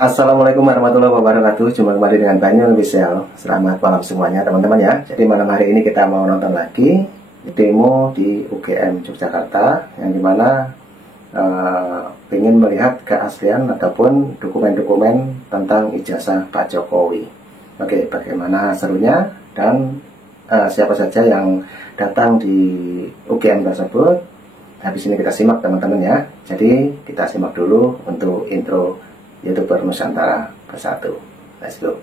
Assalamualaikum warahmatullahi wabarakatuh. Jumpa kembali dengan Banyu Official. Selamat malam semuanya teman-teman ya. Jadi malam hari ini kita mau nonton lagi demo di UGM Yogyakarta, yang dimana ingin melihat keaslian ataupun dokumen-dokumen tentang ijazah Pak Jokowi. Oke, bagaimana serunya dan siapa saja yang datang di UGM tersebut. Habis ini kita simak teman-teman ya. Jadi kita simak dulu untuk intro YouTuber Nusantara Bersatu. Let's go.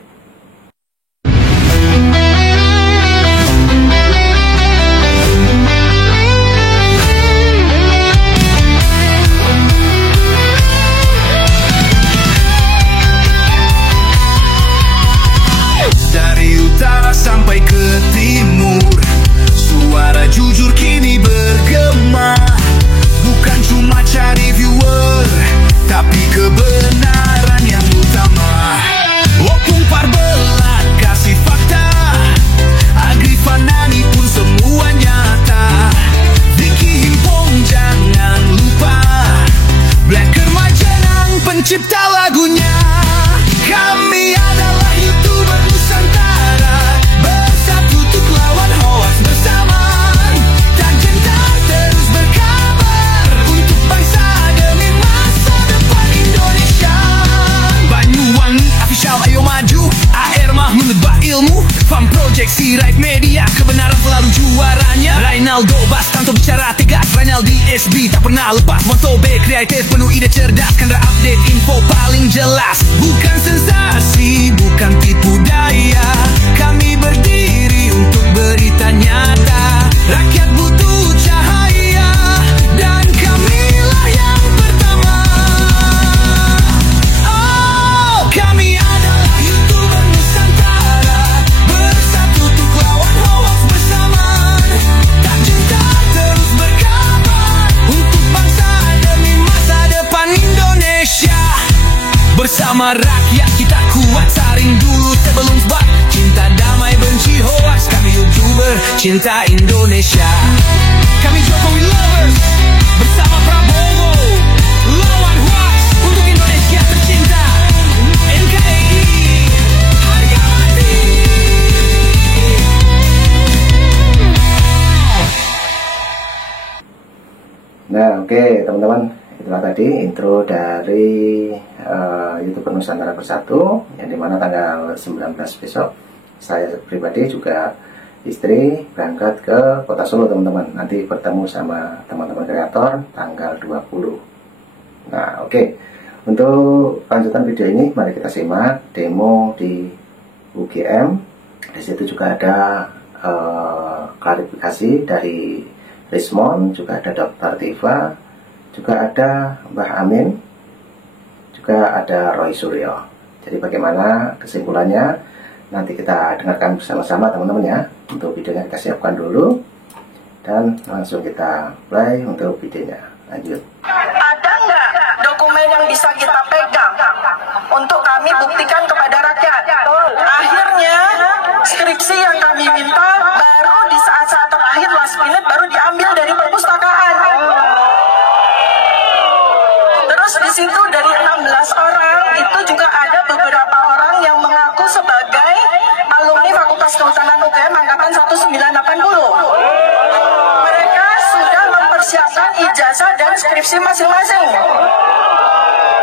Dari utara sampai ke timur, suara jujur kini bergema. Bukan cuma cari viewer, tapi kebenaran yang utama. Opung Parbelat kasih fakta, Agrifanani pun semua nyata. Vicky Himpong jangan lupa, Blacker Majenang pencipta lagunya. Kami adalah YouTuber Nusantara, bersatu untuk lawan hoax bersama. Tak gentar terus berkabar untuk bangsa demi masa depan Indonesia. Banyuwangi Official ayo maju, AR mah menebak ilmu. Fam Project si Right Media, kebenaran selalu juaranya. Rainaldo Bastanto bicara tegas, Rainaldi SB tak pernah lepas. Moto B kreatif penuh ide cerdas, karena update info paling jelas. Bukan sensasi, bukan tipu daya, kami berdiri untuk berita nyata. Rakyat butuh cahaya, dan kamilah yang pertama. Oh, kami adalah YouTuber Nusantara, bersatu untuk lawan hoax bersama. Tak gentar terus berkabar untuk bangsa demi masa depan Indonesia. Bersama rakyat kita kuat, saring dulu sebelum sebar. Cinta damai benci hoax, kami YouTuber cinta Indonesia. Kami Jokowi lovers, bersama Prabowo lawan hoax untuk Indonesia tercinta. NKRI harga mati. Nah, oke teman-teman, itulah tadi intro dari YouTuber Nusantara Bersatu, yang dimana tanggal 19 besok saya pribadi juga istri berangkat ke kota Solo teman-teman. Nanti bertemu sama teman-teman kreator tanggal 20. Nah oke, untuk lanjutan video ini mari kita simak demo di UGM. Di situ juga ada klarifikasi dari Rismon, juga ada Dr. Tifa, juga ada Mbah Amin, juga ada Roy Suryo. Jadi bagaimana kesimpulannya nanti kita dengarkan bersama-sama teman-teman ya. Untuk videonya kita siapkan dulu dan langsung kita play untuk videonya. Lanjut. Ada nggak dokumen yang bisa kita pegang untuk kami buktikan kepada rakyat? Akhirnya skripsi yang kami minta baru di saat-saat terakhir last minute baru diambil dari perpustakaan. Terus di situ dari 16 orang itu juga ada beberapa orang yang mengaku sebagai alumni Fakultas Kehutanan UGM angkatan 1980. Mereka sudah mempersiapkan ijazah dan skripsi masing-masing.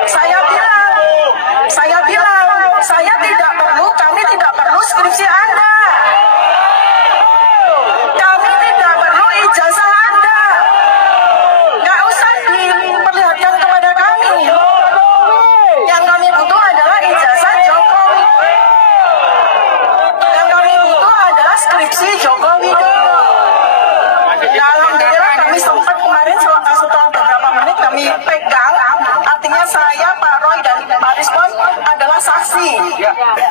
Saya bilang, saya tidak perlu, kami tidak perlu skripsi Anda. Kami tidak perlu ijazah Anda. Nggak usah diperlihatkan kepada kami. Yang kami butuh adalah ijazah Jokowi. Yang kami butuh adalah skripsi Jokowi. Alhamdulillah kami sempat kemarin setelah beberapa menit kami pegang. Artinya saya, Pak Roy dan Pak Rizwan adalah saksi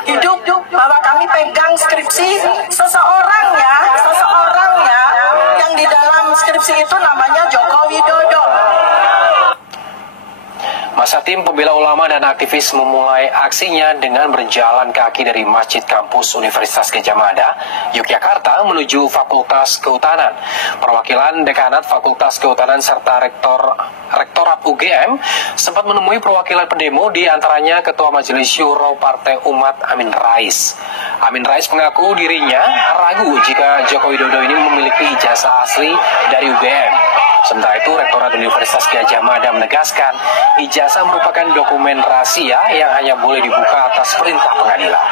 hidup bahwa kami pegang skripsi seseorang ya, yang di dalam skripsi itu namanya Joko Widodo. Masa tim pembela ulama dan aktivis memulai aksinya dengan berjalan kaki dari Masjid Kampus Universitas Gadjah Mada, Yogyakarta menuju Fakultas Kehutanan. Perwakilan Dekanat Fakultas Kehutanan serta Rektorat UGM sempat menemui perwakilan pendemo, di antaranya Ketua Majelis Syuro Partai Umat Amin Rais. Amin Rais mengaku dirinya ragu jika Joko Widodo ini memiliki ijazah asli dari UGM. Sementara itu, Rektorat Universitas Gadjah Mada menegaskan ijazah merupakan dokumen rahasia yang hanya boleh dibuka atas perintah pengadilan.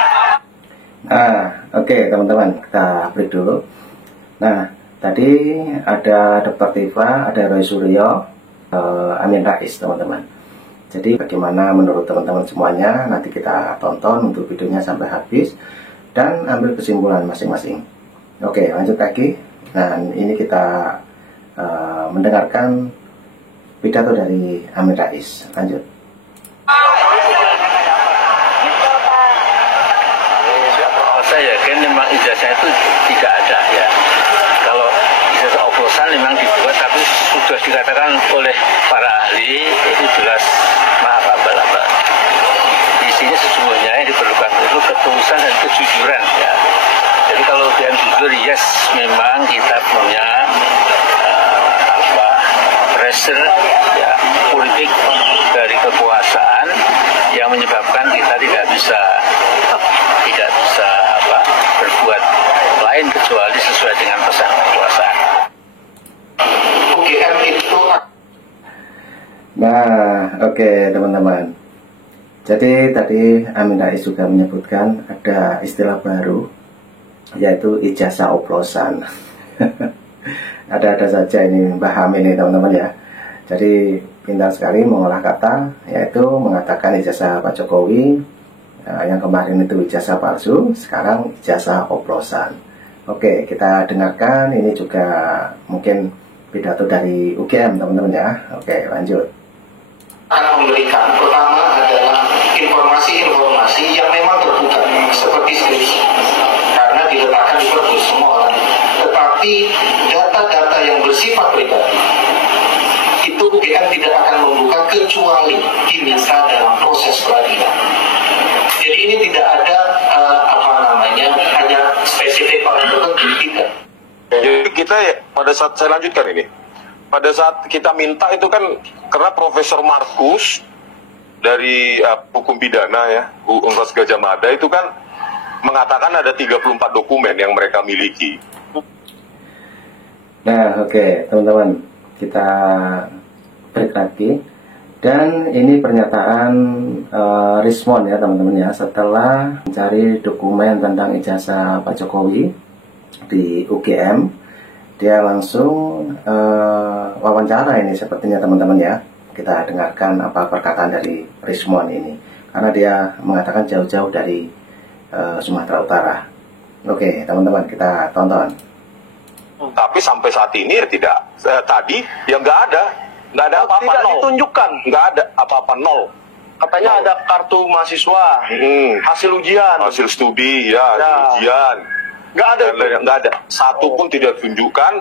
Oke, teman-teman, kita break dulu. Nah, tadi ada Dr. Tifa, ada Roy Suryo, Amin Rais, teman-teman. Jadi bagaimana menurut teman-teman semuanya, nanti kita tonton untuk videonya sampai habis dan ambil kesimpulan masing-masing. Oke, lanjut lagi. Nah, ini kita mendengarkan pidato dari Amin Rais. Lanjut. Saya yakin memang ijazah itu tidak ada ya. Kalau ijazah oplosan memang dibuat, tapi sudah dikatakan oleh para ahli itu jelas abal-abal. Isinya sesungguhnya yang diperlukan itu ketulusan dan kejujuran ya. Jadi kalau yang jujur, yes, memang kita punya pressure ya, politik dari kekuasaan yang menyebabkan kita tidak bisa berbuat lain kecuali sesuai dengan pesan kekuasaan. UGM itu. Nah, oke, teman-teman. Jadi tadi Amin Rais juga menyebutkan ada istilah baru, yaitu ijazah oplosan. Ada saja ini paham ini, teman-teman ya. Jadi pintar sekali mengolah kata, yaitu mengatakan ijazah Pak Jokowi yang kemarin itu ijazah palsu, sekarang ijazah oplosan. Oke, kita dengarkan ini juga mungkin pidato dari UGM, teman-teman ya. Oke, lanjut. Akan memberikan pertama adalah informasi-informasi yang memang terbuka seperti skripsi, karena diletakkan di perpus semua orang. Tetapi data-data yang bersifat pribadi itu UGM tidak akan membuka kecuali diminta dalam proses peradilan. Jadi ini tidak ada hanya spesifik pada tertentu, tidak. Jadi kita pada saat saya lanjutkan ini, pada saat kita minta itu kan karena Profesor Markus dari hukum pidana ya Universitas Gadjah Mada itu kan mengatakan ada 34 dokumen yang mereka miliki. Nah, oke, teman-teman, kita break lagi. Dan ini pernyataan Rismon ya, teman-teman ya, setelah mencari dokumen tentang ijazah Pak Jokowi di UGM, dia langsung wawancara ini sepertinya, teman-teman ya. Kita dengarkan apa perkataan dari Rismon ini, karena dia mengatakan jauh-jauh dari Sumatera Utara. Oke, teman-teman, kita tonton. Tapi sampai saat ini ya tidak. Tadi ya nggak ada apa-apa, tidak nol. Ditunjukkan, nggak ada apa-apa, nol. Katanya nol. Ada kartu mahasiswa, hasil ujian, hasil studi ya, hasil ujian. Nggak ada. Nggak ada. Satu pun tidak ditunjukkan.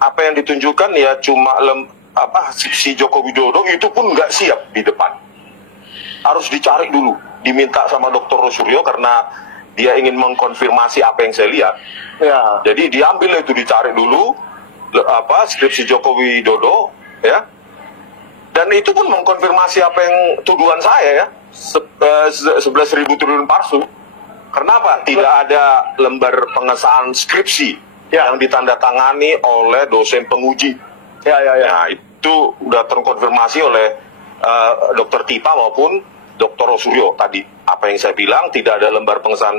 Apa yang ditunjukkan ya cuma si Joko Widodo itu pun nggak siap di depan. Harus dicari dulu, diminta sama Dr. Rosuryo karena dia ingin mengkonfirmasi apa yang saya lihat. Ya. Jadi diambil itu, dicari dulu skripsi Joko Widodo ya. Dan itu pun mengkonfirmasi apa yang tuduhan saya ya, 11.000 triliun palsu. Kenapa? Tidak ada lembar pengesahan skripsi yang ditandatangani oleh dosen penguji. Ya. Nah, itu udah terkonfirmasi oleh Dr. Tipa maupun Dr. Rosuryo tadi. Apa yang saya bilang, tidak ada lembar pengesahan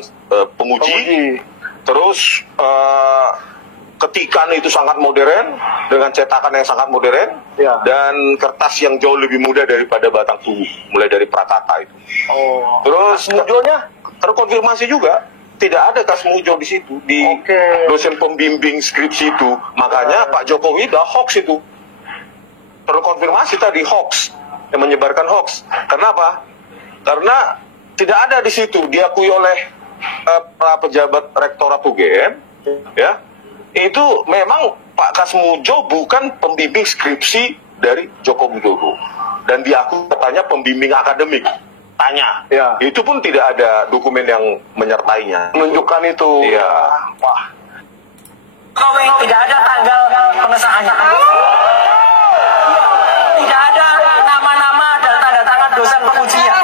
penguji. Terus ketikan itu sangat modern, dengan cetakan yang sangat modern, dan kertas yang jauh lebih mudah daripada batang tubuh, mulai dari Prakata itu. Terus mujonya terkonfirmasi juga, tidak ada Kasmujo di situ, di dosen pembimbing skripsi itu. Makanya Pak Jokowi dah hoax itu, terkonfirmasi tadi hoax, yang menyebarkan hoax. Kenapa? Karena tidak ada di situ, diakui oleh pejabat Rektorat UGM, ya. Itu memang Pak Kasmujo bukan pembimbing skripsi dari Joko Widodo. Dan diakui katanya pembimbing akademik. Tanya. Ya. Itu pun tidak ada dokumen yang menyertainya. Menunjukkan itu. Iya. Wah. Tidak ada tanggal pengesahannya. Tidak ada nama-nama dan tanda tangan dosen pengujinya.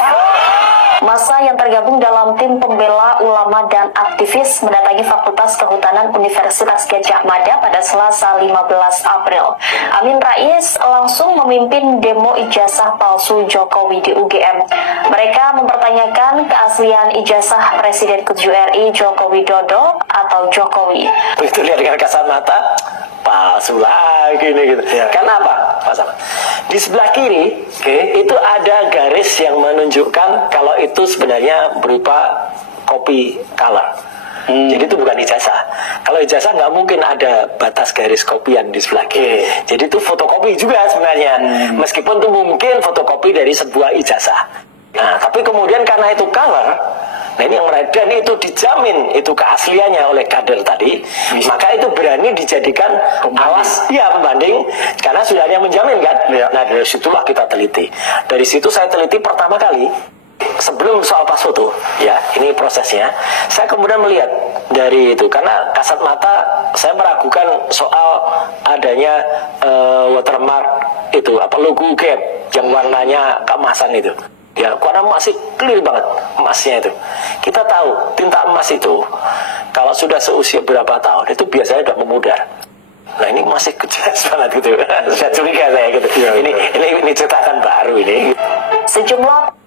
Massa yang tergabung dalam tim pembela ulama dan aktivis mendatangi Fakultas Kehutanan Universitas Gadjah Mada pada Selasa 15 April. Amin Rais langsung memimpin demo ijazah palsu Jokowi di UGM. Mereka mempertanyakan keaslian ijazah Presiden ke-7 RI Joko Widodo atau Jokowi. Itu lihat dengan kasat mata, palsu lagi nih gitu. Ya. Karena apa? Di sebelah kiri, itu ada garis yang menunjukkan kalau itu sebenarnya berupa copy color. Jadi itu bukan ijazah. Kalau ijazah nggak mungkin ada batas garis kopian di sebelah kiri. Jadi itu fotokopi juga sebenarnya. Meskipun itu mungkin fotokopi dari sebuah ijazah. Nah, tapi kemudian karena itu color, nah ini yang dan itu dijamin itu keasliannya oleh kader tadi, maka itu berani dijadikan alas, ya pembanding, karena sudah ada yang menjamin kan. Nah dari situlah kita teliti. Dari situ saya teliti pertama kali. Sebelum soal pas foto, ya ini prosesnya. Saya kemudian melihat dari itu karena kasat mata saya meragukan soal adanya watermark itu apa logo gap yang warnanya keemasan itu. Ya, karena masih clear banget emasnya itu. Kita tahu tinta emas itu kalau sudah seusia berapa tahun itu biasanya sudah memudar. Nah ini masih kecil banget gitu. Saya curiga saya gitu. Ya, ini cetakan baru ini. Sejumlah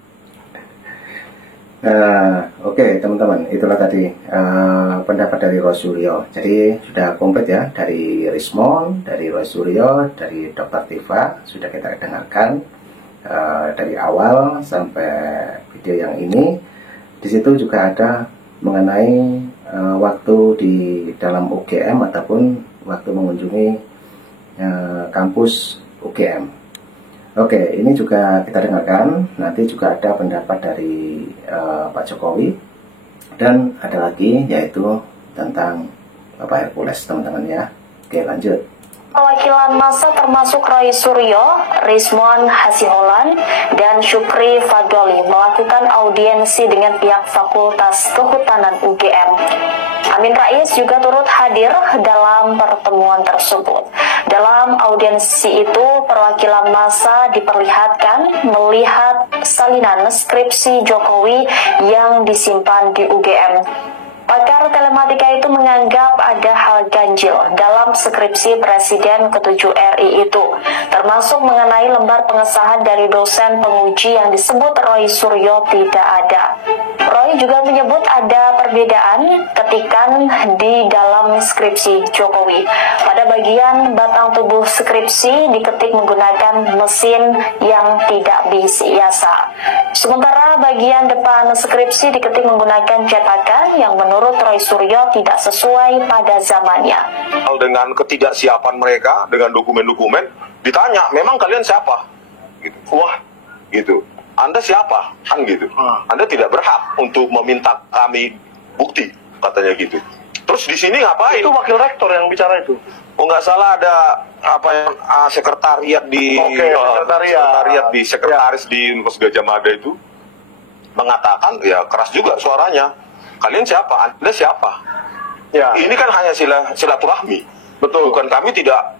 Oke, teman-teman, itulah tadi pendapat dari Roy Suryo. Jadi sudah komplit ya, dari Rismon, dari Roy Suryo, dari Dr. Tifa sudah kita dengarkan dari awal sampai video yang ini. Di situ juga ada mengenai waktu di dalam UGM ataupun waktu mengunjungi kampus UGM. Oke, ini juga kita dengarkan. Nanti juga ada pendapat dari Pak Jokowi. Dan ada lagi yaitu tentang Bapak Hercules, teman-teman ya. Oke, lanjut. Perwakilan massa termasuk Roy Suryo, Rizwan Hasiholan, dan Syukri Fadoli melakukan audiensi dengan pihak Fakultas Kehutanan UGM. Amin Rais juga turut hadir dalam pertemuan tersebut. Dalam audiensi itu, perwakilan massa diperlihatkan melihat salinan skripsi Jokowi yang disimpan di UGM. Pakar telematika itu menganggap ada hal ganjil dalam skripsi Presiden ke-7 RI itu, termasuk mengenai lembar pengesahan dari dosen penguji yang disebut Roy Suryo tidak ada. Roy juga menyebut ada perbedaan ketikan di dalam skripsi Jokowi. Pada bagian batang tubuh skripsi diketik menggunakan mesin yang tidak biasa. Sementara bagian depan skripsi diketik menggunakan cetakan yang menurut Roy Suryo tidak sesuai pada zamannya. Dengan ketidaksiapan mereka, dengan dokumen-dokumen, ditanya, memang kalian siapa? Gitu. Wah, gitu. Anda siapa? Kan gitu. Anda tidak berhak untuk meminta kami bukti, katanya gitu. Terus di sini ngapain? Itu wakil rektor yang bicara itu. Oh nggak salah ada apa yang sekretariat di sekretariat di sekretaris di Universitas Gadjah Mada itu mengatakan ya keras juga suaranya. Kalian siapa? Anda siapa? Ya. Ini kan hanya silaturahmi. Betul. Bukan kami tidak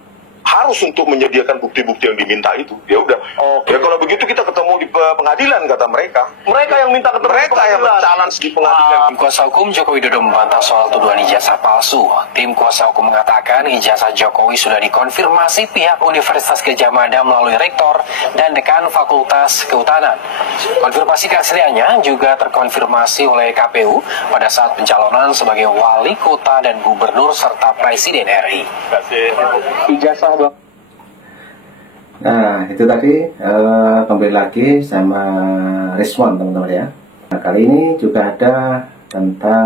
harus untuk menyediakan bukti-bukti yang diminta itu. Ya udah. Ya kalau begitu kita ketemu di pengadilan kata mereka. Mereka yang minta ketemu. Mereka yang challenge di pengadilan. Tim kuasa hukum Joko Widodo membantah soal tuduhan ijazah palsu. Tim kuasa hukum mengatakan ijazah Jokowi sudah dikonfirmasi pihak Universitas Gadjah Mada melalui rektor dan dekan Fakultas Kehutanan. Konfirmasi keasliannya juga terkonfirmasi oleh KPU pada saat pencalonan sebagai wali kota dan gubernur serta presiden RI. Ijazah Nah, itu tadi kembali lagi sama Rizwan, teman-teman ya. Nah, kali ini juga ada tentang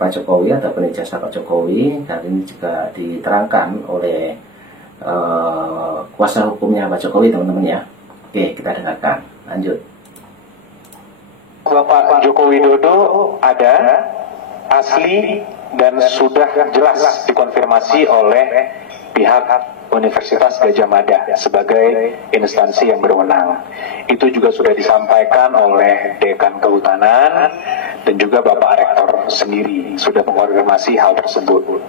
Pak Jokowi ataupun ijazah Pak Jokowi. Dan ini juga diterangkan oleh kuasa hukumnya Pak Jokowi, teman-teman ya. Oke, kita dengarkan. Lanjut. Bapak Joko Widodo ada asli dan sudah jelas dikonfirmasi oleh pihak Universitas Gadjah Mada sebagai instansi yang berwenang. Itu juga sudah disampaikan oleh Dekan Kehutanan dan juga Bapak Rektor sendiri sudah mengkonfirmasi hal tersebut.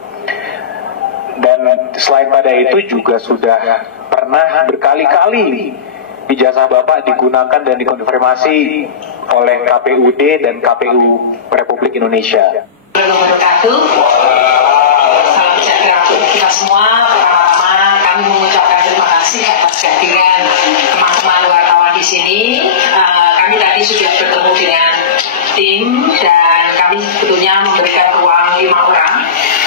Dan selain pada itu juga sudah pernah berkali-kali ijazah Bapak digunakan dan dikonfirmasi oleh KPUD dan KPU Republik Indonesia. Wabarakatuh. Salam sejahtera untuk kita semua. Pertama-tama kami mengucapkan terima kasih atas kehadiran teman-teman wartawan di sini. Kami tadi sudah bertemu dengan tim dan kami sebetulnya memberikan ruang 5 orang.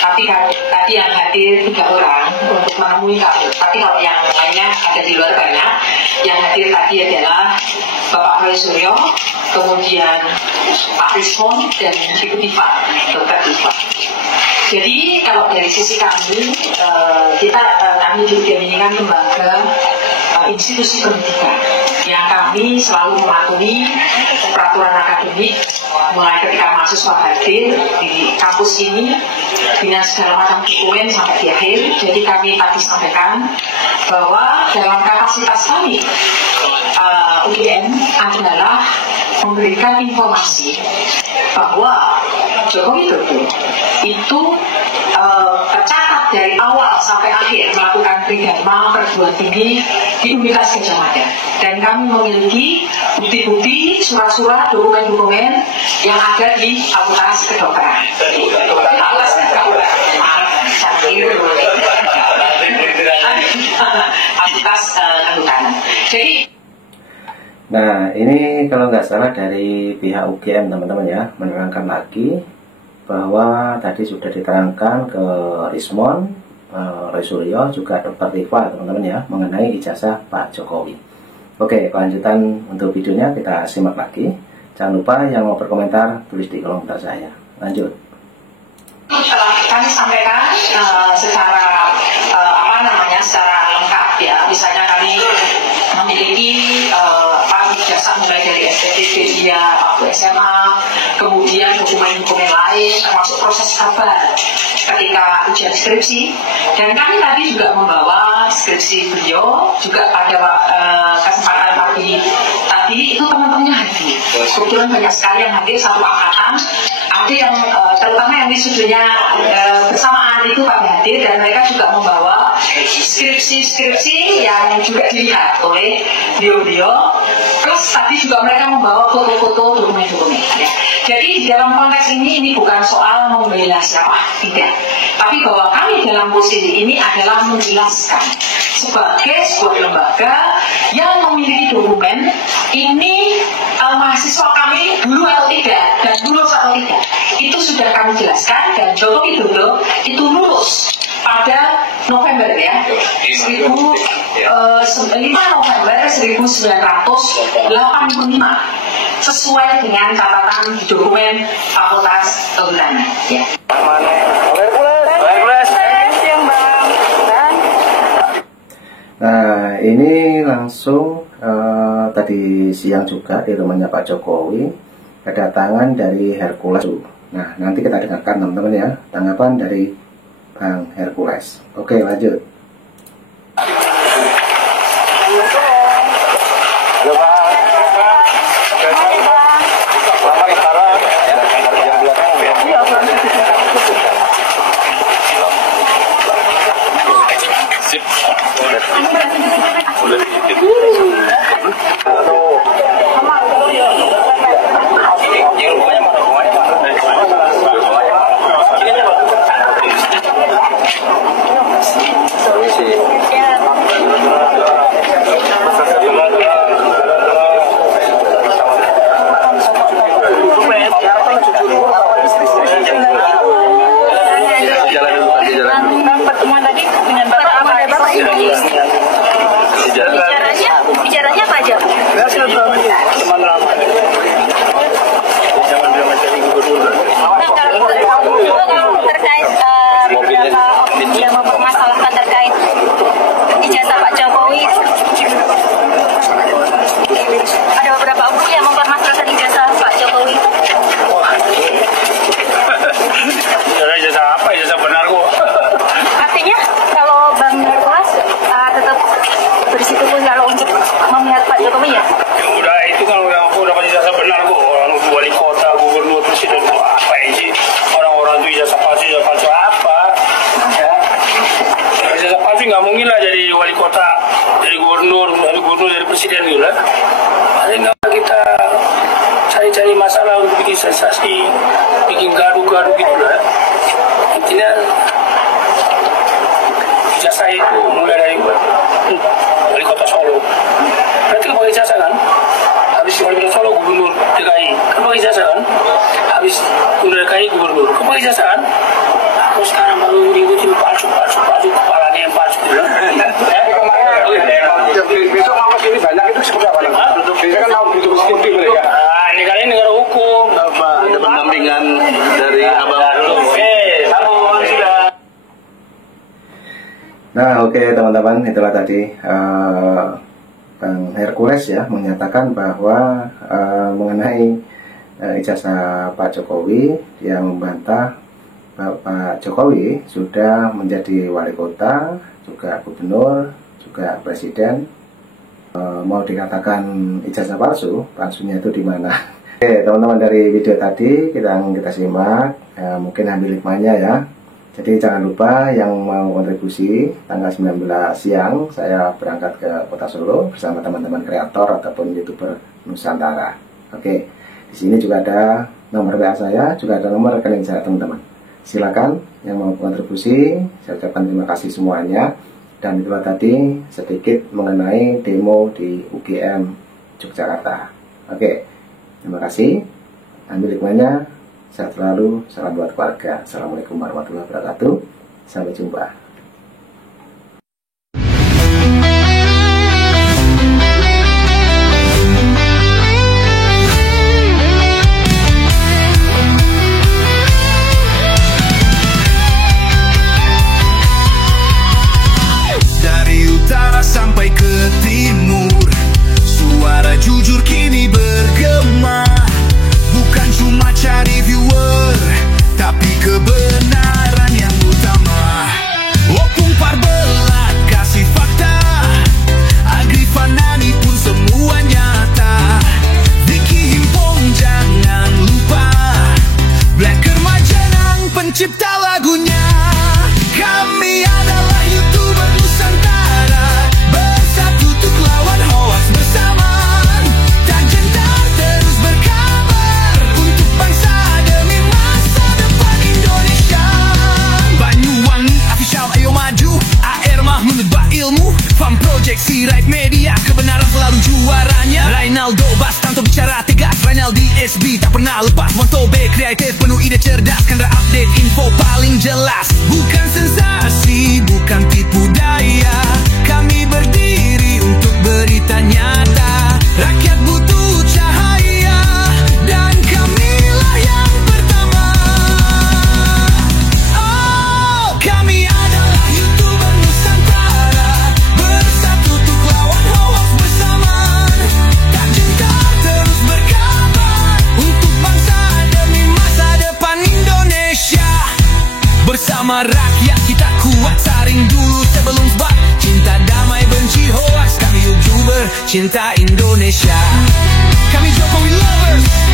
Tapi tadi yang hadir 3 orang untuk menemui kami. Tapi kalau yang lainnya ada di luar banyak. Yang hadir tadi adalah Bapak Roy Suryo, kemudian Pak Rismon dan Ibu Diva, Dr. Diva. Jadi kalau dari sisi kami, kami ini kan lembaga institusi pendidikan yang kami selalu mematuhi peraturan akademik mulai ketika mahasiswa hadir di kampus ini dengan segala macam dokumen sampai di akhir. Jadi kami tadi sampaikan bahwa dalam kapasitas kami UGM adalah memberikan informasi bahwa Jokowi Dodo itu tercatat dari awal sampai akhir melakukan Tridharma perguruan tinggi di Universitas Gadjah Mada, dan kami memiliki bukti-bukti, surat-surat, dokumen-dokumen yang ada di Fakultas Kedokteran. Fakultas Kehutanan. Jadi Nah, ini kalau nggak salah dari pihak UGM teman-teman ya, menerangkan lagi bahwa tadi sudah diterangkan ke Rismon, Roy Suryo, juga Dr. Diva teman-teman ya, mengenai ijazah Pak Jokowi. Oke, kelanjutan untuk videonya kita simak lagi. Jangan lupa yang mau berkomentar tulis di kolom komentar saya. Lanjut. Telah kami sampaikan secara secara lengkap ya. Misalnya kami memiliki ijazah mulai dari STT dia waktu SMA, kemudian dokumen-dokumen lain termasuk proses kabar ketika ujian skripsi, dan kami tadi juga membawa skripsi beliau juga pada kesempatan tadi itu teman-temannya hadir. Kebetulan banyak sekali yang hadir satu angkatan, ada yang terutama yang wisudanya bersamaan itu kami hadir, dan mereka juga membawa skripsi yang juga dilihat oleh beliau-beliau. Plus tadi juga mereka membawa foto-foto dokumen-dokumen. Ya. Jadi dalam konteks ini bukan soal membela siapa, tidak. Tapi bahwa kami dalam posisi ini adalah menjelaskan sebagai sebuah lembaga yang memiliki dokumen ini mahasiswa kami dulu atau tidak dan lulus atau tidak. Itu sudah kami jelaskan, dan Jokowi Dodo itu lulus pada November ya, 5 November 1985 sesuai dengan catatan di dokumen Fakultas Kehutanan. Ya. Nah, ini langsung tadi siang juga di rumahnya Pak Jokowi kedatangan dari Hercules. Nah, nanti kita dengarkan teman-teman ya tanggapan dari Bang Hercules. Oke, lanjut. Bicaranya apa aja? Terkait beberapa opini yang mempermasalahkan terkait ijazah Pak Jokowi, ada beberapa opini yang mempermasalahkan ijazah Pak Jokowi. Ijazah apa? Ijazah benar kok. Artinya kalau Bang bersiku kalau untuk memihak Pak Jokowi ya? Udah itu kan udah pasti ijazah benar kok. Orang wali kota, gubernur, presiden itu apa sih? Orang-orang itu ijazah palsu apa? Ya. Ijazah palsu nggak mungkin lah jadi wali kota, jadi gubernur dari presiden gitu lah. Paling nggak kita cari masalah untuk bikin sensasi, bikin gaduh-gaduh gitu lah. Intinya ijazah itu mulai dari wali kota Solo. Berarti kan pakai ijazah kan? Habis wali kota Solo gubernur DKI, kan pakai ijazah kan? Habis gubernur DKI gubernur, kan pakai ijazah kan? Aku sekarang baru ributin palsu kepalanya yang palsu gitu. Besok mau kesini banyak itu seperti apa? Biasanya kan mau butuh security mereka. Ini kali negara hukum. Ada pendampingan dari abang. Nah, oke teman-teman, itulah tadi Bang Hercules ya menyatakan bahwa mengenai ijazah Pak Jokowi, dia membantah Pak Jokowi sudah menjadi wali kota, juga gubernur, juga presiden. Mau dikatakan ijazah palsunya itu di mana? Oke teman-teman, dari video tadi kita simak, mungkin ambil hikmahnya ya. Jadi jangan lupa yang mau kontribusi tanggal 19 siang saya berangkat ke Kota Solo bersama teman-teman kreator ataupun YouTuber Nusantara. Oke, di sini juga ada nomor WA saya, juga ada nomor rekening saya teman-teman. Silakan yang mau kontribusi, saya ucapkan terima kasih semuanya. Dan itulah tadi sedikit mengenai demo di UGM Yogyakarta. Oke, terima kasih. Ambil hikmahnya. Sehat selalu, salam buat keluarga. Assalamualaikum warahmatullahi wabarakatuh. Sampai jumpa. Dari utara sampai ke timur, suara jujur kini bergema. Bukan cuma cari viewer, tapi kebenaran yang utama. Opung parbelat kasih fakta, Agrifanani pun semua nyata. Vicky Himpong jangan lupa, Blacker Majenang pencipta lagunya. Kami adalah YouTuber Nusantara, bersatu untuk lawan hoax bersamaan. Tak gentar terus berkabar untuk bangsa demi masa depan Indonesia. Banyuwangi official ayo maju, AR Mahmud Ilmu, Farm Project Sirait Media, kebenaran selalu juaranya. Rainaldo Bastanto bicara tegas, Rainaldi SB tak pernah lepas. Monto B kreatif penuh ide cerdas, kendra update info paling jelas. Bukan sensasi, bukan tipu daya, kami berdiri untuk berita nyata. Rakyat butuh cahaya, dan kamilah yang pertama. Oh, kami adalah YouTuber Nusantara, bersatu untuk lawan hoax bersamaan. Tak gentar terus berkabar untuk bangsa demi masa depan Indonesia. Bersama rakyat kita kuat, saring dulu sebelum sebat. Cinta damai benci hoax, kami YouTuber cinta Indonesia. Kami Jokowi lovers.